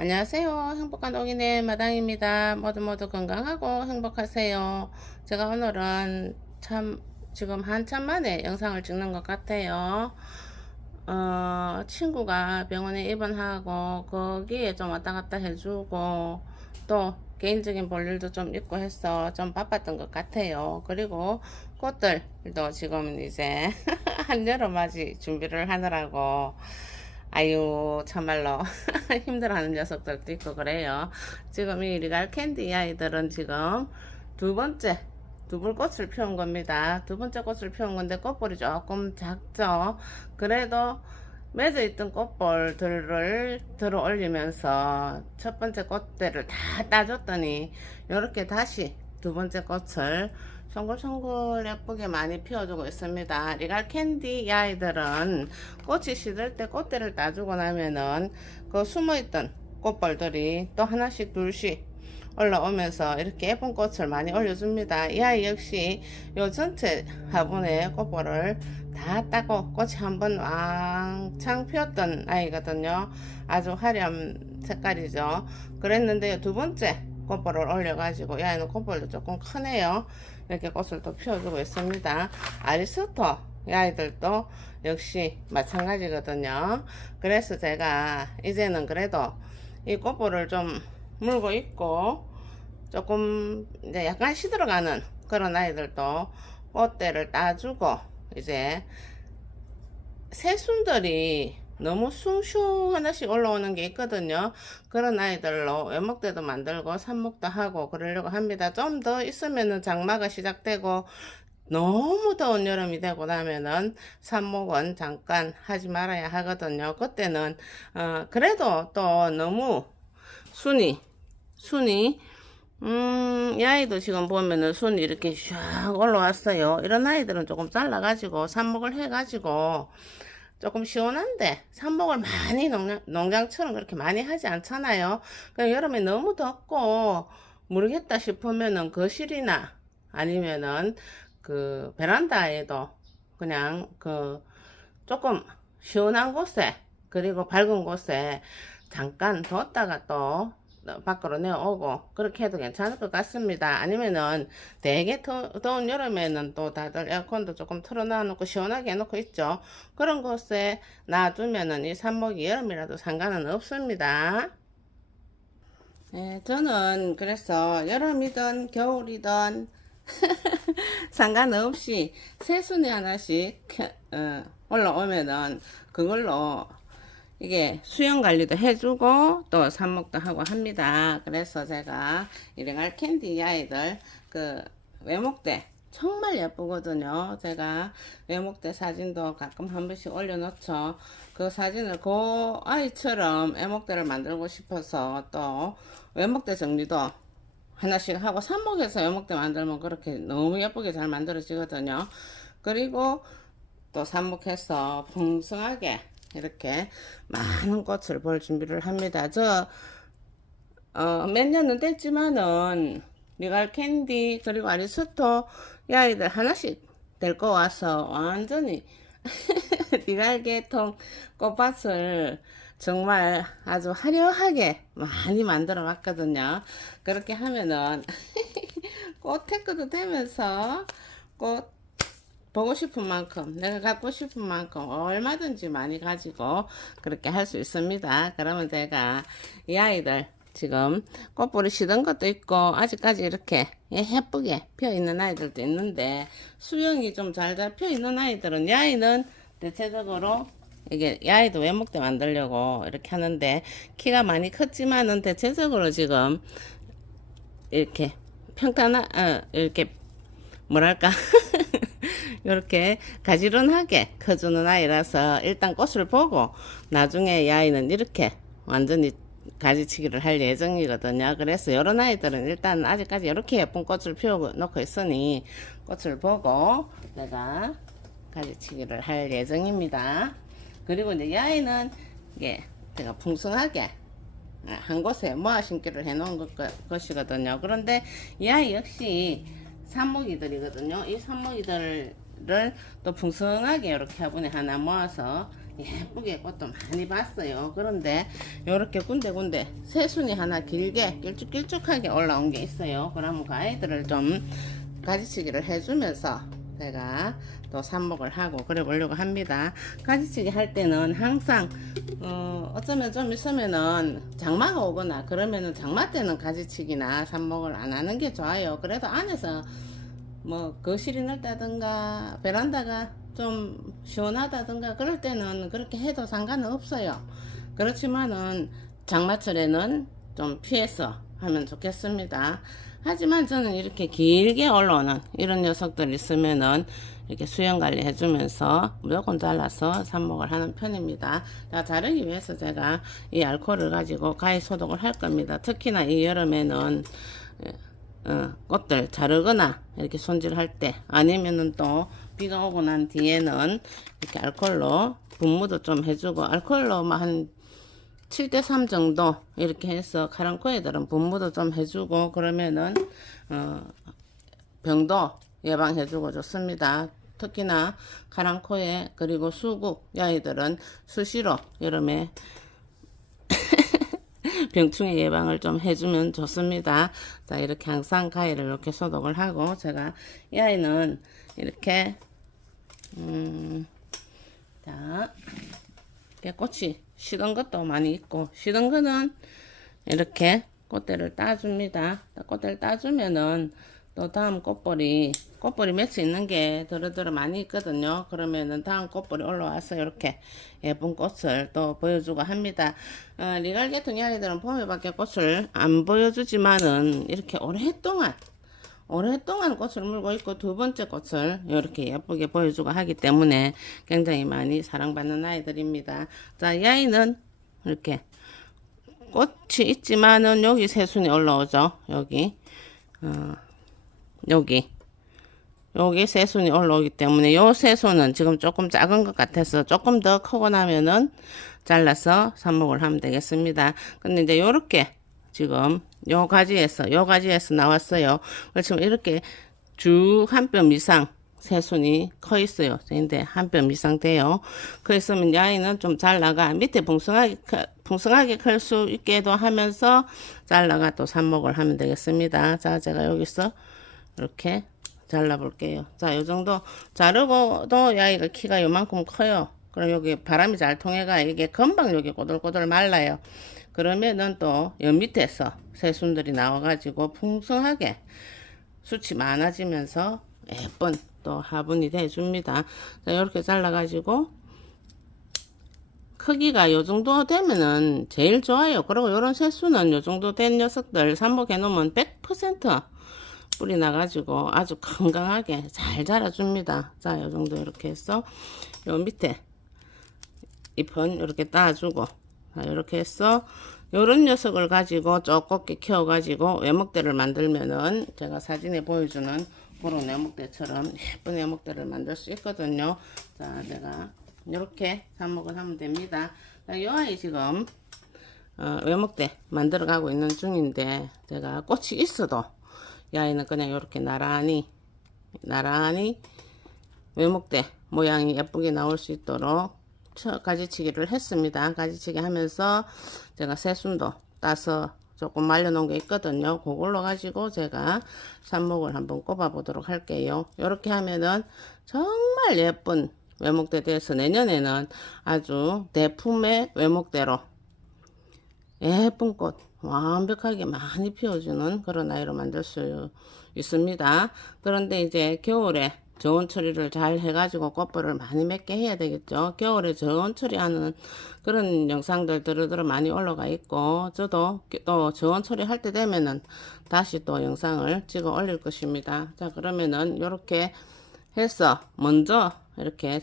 안녕하세요. 행복한 오기네 마당입니다. 모두 건강하고 행복하세요. 제가 오늘은 참 지금 한참 만에 영상을 찍는 것 같아요. 친구가 병원에 입원하고 거기에 좀 왔다 갔다 해주고 또 개인적인 볼일도 좀 있고 해서 좀 바빴던 것 같아요. 그리고 꽃들도 지금 이제 한여름맞이 준비를 하느라고 아유 참말로 힘들어하는 녀석들도 있고 그래요. 지금 이 리갈 캔디 아이들은 지금 두 번째 두불꽃을 피운 겁니다. 두 번째 꽃을 피운 건데 꽃볼이 조금 작죠. 그래도 맺어 있던 꽃볼들을 들어 올리면서 첫 번째 꽃대를 다 따줬더니 이렇게 다시 두 번째 꽃을 송글송글 예쁘게 많이 피워주고 있습니다. 리갈 캔디 이 아이들은 꽃이 시들 때 꽃대를 따주고 나면은 그 숨어있던 꽃볼들이 또 하나씩 둘씩 올라오면서 이렇게 예쁜 꽃을 많이 올려줍니다. 이 아이 역시 요 전체 화분에 꽃볼을 다 따고 꽃이 한번 왕창 피었던 아이거든요. 아주 화려한 색깔이죠. 그랬는데 두 번째 꽃볼을 올려가지고 이 아이는 꽃볼도 조금 크네요. 이렇게 꽃을 또 피워주고 있습니다. 아리스토 이 아이들도 역시 마찬가지거든요. 그래서 제가 이제는 그래도 이 꽃볼을 좀 물고 있고 조금 이제 약간 시들어가는 그런 아이들도 꽃대를 따주고 이제 새순들이 너무 숭숭 하나씩 올라오는 게 있거든요. 그런 아이들로 외목대도 만들고 삽목도 하고 그러려고 합니다. 좀 더 있으면은 장마가 시작되고 너무 더운 여름이 되고 나면은 삽목은 잠깐 하지 말아야 하거든요. 그때는 그래도 또 너무 순이 이 아이도 지금 보면은 순이 이렇게 샥 올라왔어요. 이런 아이들은 조금 잘라가지고 삽목을 해가지고 조금 시원한데 삽목을 많이 농장처럼 그렇게 많이 하지 않잖아요. 그냥 여름에 너무 덥고 모르겠다 싶으면은 거실이나 아니면은 그 베란다에도 그냥 그 조금 시원한 곳에 그리고 밝은 곳에 잠깐 뒀다가 또 밖으로 내어오고 그렇게 해도 괜찮을 것 같습니다. 아니면은 되게 더운 여름에는 또 다들 에어컨도 조금 틀어놔 놓고 시원하게 해놓고 있죠. 그런 곳에 놔두면은 이 삽목이 여름이라도 상관은 없습니다. 네, 저는 그래서 여름이든 겨울이든 상관없이 새순이 하나씩 올라오면은 그걸로 이게 수영 관리도 해주고 또 삽목도 하고 합니다. 그래서 제가 이래갈 캔디 아이들 그 외목대 정말 예쁘거든요. 제가 외목대 사진도 가끔 한 번씩 올려놓죠. 그 사진을 그 아이처럼 외목대를 만들고 싶어서 또 외목대 정리도 하나씩 하고 삽목에서 외목대 만들면 그렇게 너무 예쁘게 잘 만들어지거든요. 그리고 또 삽목해서 풍성하게 이렇게 많은 꽃을 볼 준비를 합니다. 몇 년은 됐지만은 리갈 캔디 그리고 아리스토 이 아이들 하나씩 데리고 와서 완전히 리갈 계통 꽃밭을 정말 아주 화려하게 많이 만들어 봤거든요. 그렇게 하면은 꽃 테크도 되면서 꽃 보고 싶은 만큼 내가 갖고 싶은 만큼 얼마든지 많이 가지고 그렇게 할 수 있습니다. 그러면 제가 이 아이들 지금 꽃볼이 시든 것도 있고 아직까지 이렇게 예쁘게 피어 있는 아이들도 있는데 수영이 좀 잘 잡혀 있는 아이들은 이 아이는 대체적으로 이게 이 아이도 외목대 만들려고 이렇게 하는데 키가 많이 컸지만은 대체적으로 지금 이렇게 평탄한 이렇게 뭐랄까 이렇게 가지런하게 커주는 아이라서 일단 꽃을 보고 나중에 이 아이는 이렇게 완전히 가지치기를 할 예정이거든요. 그래서 이런 아이들은 일단 아직까지 이렇게 예쁜 꽃을 피워 놓고 있으니 꽃을 보고 내가 가지치기를 할 예정입니다. 그리고 이제 이 아이는 이게 제가 풍성하게 한 곳에 모아 심기를 해 놓은 것이거든요. 그런데 이 아이 역시 삽목이들이거든요. 이 삽목이들을 또 풍성하게 이렇게 화분에 하나 모아서 예쁘게 꽃도 많이 봤어요. 그런데 이렇게 군데군데 새순이 하나 길게 길쭉길쭉하게 올라온 게 있어요. 그러면 그 아이들을 좀 가지치기를 해주면서 제가 또 삽목을 하고 그래 보려고 합니다. 가지치기 할 때는 항상 어쩌면 좀 있으면은 장마가 오거나 그러면은 장마 때는 가지치기나 삽목을 안 하는 게 좋아요. 그래도 안에서 뭐 거실이 넓다든가 베란다가 좀 시원하다든가 그럴 때는 그렇게 해도 상관은 없어요. 그렇지만은 장마철에는 좀 피해서 하면 좋겠습니다. 하지만 저는 이렇게 길게 올라오는 이런 녀석들 있으면은 이렇게 수영 관리 해주면서 무조건 잘라서 삽목을 하는 편입니다. 자, 자르기 위해서 제가 이 알코올을 가지고 가위 소독을 할 겁니다. 특히나 이 여름에는 꽃들 자르거나 이렇게 손질할 때 아니면은 또 비가 오고 난 뒤에는 이렇게 알코올로 분무도 좀 해주고 알코올로 한 7대3 정도 이렇게 해서 카랑코에들은 분무도 좀 해주고 그러면은 병도 예방해주고 좋습니다. 특히나 카랑코에 그리고 수국 야이들은 수시로 여름에 병충해 예방을 좀 해주면 좋습니다. 자, 이렇게 항상 가위를 이렇게 소독을 하고 제가 이 아이는 이렇게 자, 이렇게 꽃이 시든 것도 많이 있고 시든 거는 이렇게 꽃대를 따줍니다. 꽃대를 따주면은 또 다음 꽃볼이 맺혀 있는 게 더러더러 많이 있거든요. 그러면은 다음 꽃볼이 올라와서 이렇게 예쁜 꽃을 또 보여주고 합니다. 리갈 계통 이야기들은 봄에밖에 꽃을 안 보여주지만은 이렇게 오랫동안 꽃을 물고 있고 두 번째 꽃을 이렇게 예쁘게 보여주고 하기 때문에 굉장히 많이 사랑받는 아이들입니다. 자, 이 아이는 이렇게 꽃이 있지만은 여기 새순이 올라오죠. 여기 새순이 올라오기 때문에 요 새순은 지금 조금 작은 것 같아서 조금 더 크고 나면은 잘라서 삽목을 하면 되겠습니다. 근데 이제 요렇게 지금 요 가지에서 나왔어요. 그렇지만 이렇게 쭉 한 뼘 이상 새순이 커 있어요. 근데 한 뼘 이상 돼요. 그랬으면 이 아이는 좀 잘라가 밑에 풍성하게 클 수 있게도 하면서 잘라가 또 삽목을 하면 되겠습니다. 자, 제가 여기서 이렇게 잘라 볼게요. 자, 요 정도 자르고도 이 아이가 키가 요만큼 커요. 그럼 여기 바람이 잘 통해가 이게 금방 여기 꼬들꼬들 말라요. 그러면은 또 여 밑에서 새순들이 나와가지고 풍성하게 숱이 많아지면서 예쁜 또 화분이 돼줍니다. 자, 이렇게 잘라가지고 크기가 요 정도 되면은 제일 좋아요. 그리고 요런 새순은 요 정도 된 녀석들 삽목해 놓으면 100% 뿌리 나가지고 아주 건강하게 잘 자라줍니다. 자, 요 정도 이렇게 해서 요 밑에 잎은 이렇게 따주고 자, 이렇게 해서 요런 녀석을 가지고 쪼껍게 키워 가지고 외목대를 만들면은 제가 사진에 보여주는 그런 외목대처럼 예쁜 외목대를 만들 수 있거든요. 자, 제가 이렇게 삽목을 하면 됩니다. 자, 이 아이 지금 외목대 만들어 가고 있는 중인데 제가 꽃이 있어도 이 아이는 그냥 이렇게 나란히 외목대 모양이 예쁘게 나올 수 있도록 가지치기를 했습니다. 가지치기 하면서 제가 새순도 따서 조금 말려놓은 게 있거든요. 그걸로 가지고 제가 삽목을 한번 꼽아 보도록 할게요. 이렇게 하면은 정말 예쁜 외목대 돼서 내년에는 아주 대품의 외목대로 예쁜 꽃 완벽하게 많이 피워주는 그런 아이로 만들 수 있습니다. 그런데 이제 겨울에 저온 처리를 잘 해가지고 꽃볼을 많이 맺게 해야 되겠죠. 겨울에 저온 처리하는 그런 영상들 드르드르 많이 올라가 있고 저도 또 저온 처리할 때 되면은 다시 또 영상을 찍어 올릴 것입니다. 자, 그러면은 이렇게 해서 먼저 이렇게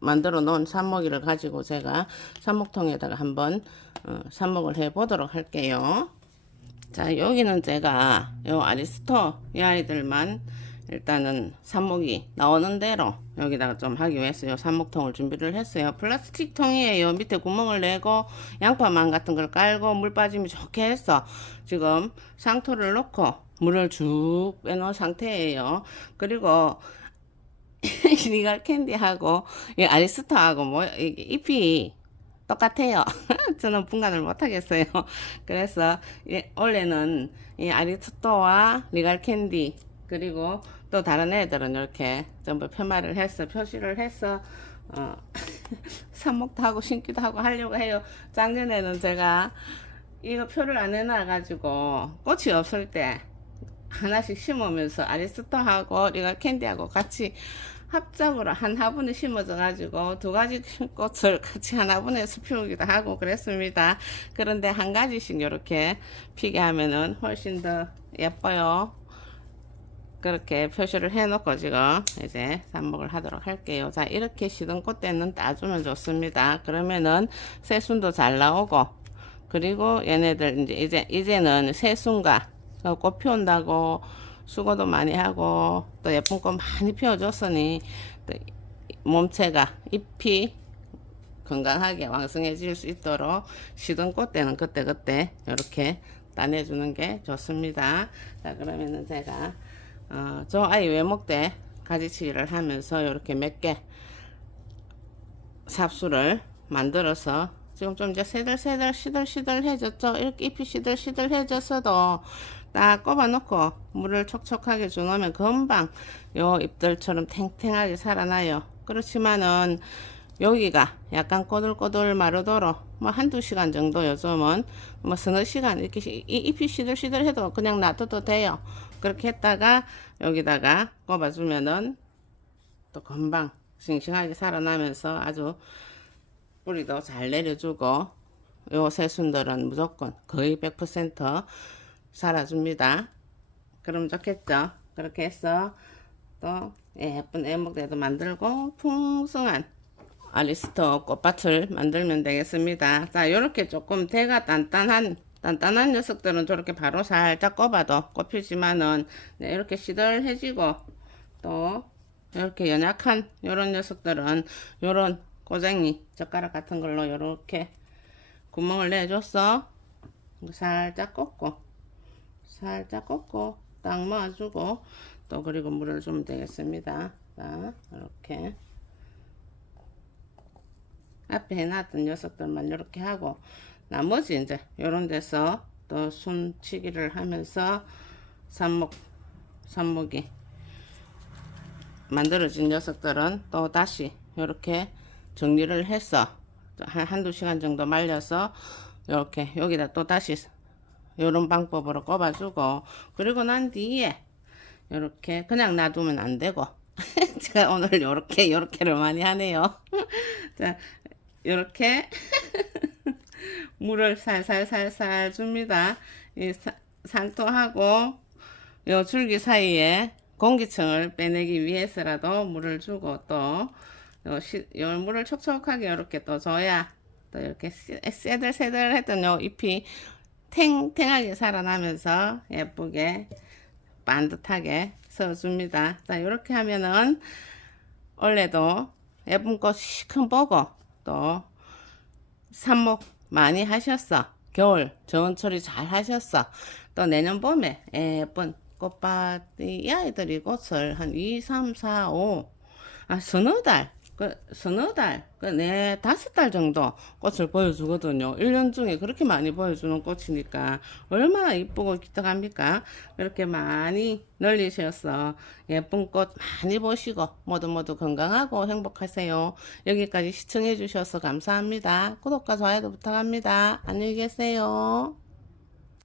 만들어 놓은 삽목이를 가지고 제가 삽목통에다가 한번 삽목을 해 보도록 할게요. 자, 여기는 제가 요 아리스토 이 아이들만 일단은 삽목이 나오는 대로 여기다가 좀 하기 위해서 요 삽목통을 준비를 했어요. 플라스틱 통이에요. 밑에 구멍을 내고 양파망 같은 걸 깔고 물 빠짐이 좋게 해서 지금 상토를 놓고 물을 쭉 빼놓은 상태예요. 그리고 리갈 캔디하고 이 아리스토하고 뭐 이게 잎이 똑같아요. 저는 분간을 못 하겠어요. 그래서 원래는 이 아리스토와 리갈 캔디 그리고 또 다른 애들은 이렇게 전부 표시를 해서 삽목도 하고 심기도 하고 하려고 해요. 작년에는 제가 이거 표를 안 해놔 가지고 꽃이 없을 때 하나씩 심으면서 아리스토하고 리갈 캔디하고 같이 합작으로 한 화분에 심어져 가지고 두 가지 꽃을 같이 한 화분에서 피우기도 하고 그랬습니다. 그런데 한 가지씩 이렇게 피게 하면은 훨씬 더 예뻐요. 그렇게 표시를 해 놓고 지금 이제 삽목을 하도록 할게요. 자, 이렇게 시든 꽃대는 따주면 좋습니다. 그러면은 새순도 잘 나오고, 그리고 얘네들 이제는 새순과 꽃 피운다고 수고도 많이 하고 또 예쁜 꽃 많이 피워줬으니 또 몸체가 잎이 건강하게 왕성해질 수 있도록 시든 꽃대는 그때그때 이렇게 따내주는 게 좋습니다. 자, 그러면은 제가 저 아이 외목대 가지치기를 하면서 이렇게 몇 개 삽수를 만들어서 지금 좀 이제 시들시들해졌죠. 이렇게 잎이 시들시들해졌어도 딱 꼽아 놓고 물을 촉촉하게 주놓으면 금방 요 잎들처럼 탱탱하게 살아나요. 그렇지만은 여기가 약간 꼬들꼬들 마르도록 뭐 한두 시간 정도 요즘은 뭐 서너 시간 이렇게 잎이 시들시들해도 그냥 놔둬도 돼요. 그렇게 했다가 여기다가 꼽아주면은 또 금방 싱싱하게 살아나면서 아주 뿌리도 잘 내려주고 요 새순들은 무조건 거의 100% 살아줍니다. 그럼 좋겠죠. 그렇게 해서 또 예쁜 애목대도 만들고 풍성한 아리스토 꽃밭을 만들면 되겠습니다. 자, 요렇게 조금 대가 단단한 녀석들은 저렇게 바로 살짝 꼽아도 꼽히지만은 네, 이렇게 시들해지고 또 이렇게 연약한 요런 녀석들은 요런 꼬쟁이 젓가락 같은 걸로 이렇게 구멍을 내줘서 살짝 꽂고 딱 모아주고 또 그리고 물을 주면 되겠습니다. 자, 이렇게 앞에 해놨던 녀석들만 이렇게 하고 나머지 이제 요런 데서 또 순치기를 하면서 삽목이 만들어진 녀석들은 또 다시 이렇게 정리를 해서 한두 시간 정도 말려서 이렇게 여기다 또 다시 요런 방법으로 꼽아주고 그리고 난 뒤에 이렇게 그냥 놔두면 안 되고 제가 오늘 요렇게를 많이 하네요. 자, 요렇게 물을 살살 줍니다. 이 상토하고 요 줄기 사이에 공기층을 빼내기 위해서라도 물을 주고 또 요 물을 촉촉하게 이렇게 또 줘야 또 이렇게 새들새들했던 요 잎이 탱탱하게 살아나면서 예쁘게 반듯하게 서줍니다. 자, 이렇게 하면은 원래도 예쁜 꽃 시큰 보고 또 삽목 많이 하셨어. 겨울 저온 처리 잘 하셨어. 또 내년 봄에 예쁜 꽃밭 이 아이들이 꽃을 한 2, 3, 4, 5 서너 달 네, 5달 정도 꽃을 보여주거든요. 1년 중에 그렇게 많이 보여주는 꽃이니까 얼마나 이쁘고 기특합니까? 그렇게 많이 널리셔서 예쁜 꽃 많이 보시고 모두 건강하고 행복하세요. 여기까지 시청해 주셔서 감사합니다. 구독과 좋아요도 부탁합니다. 안녕히 계세요.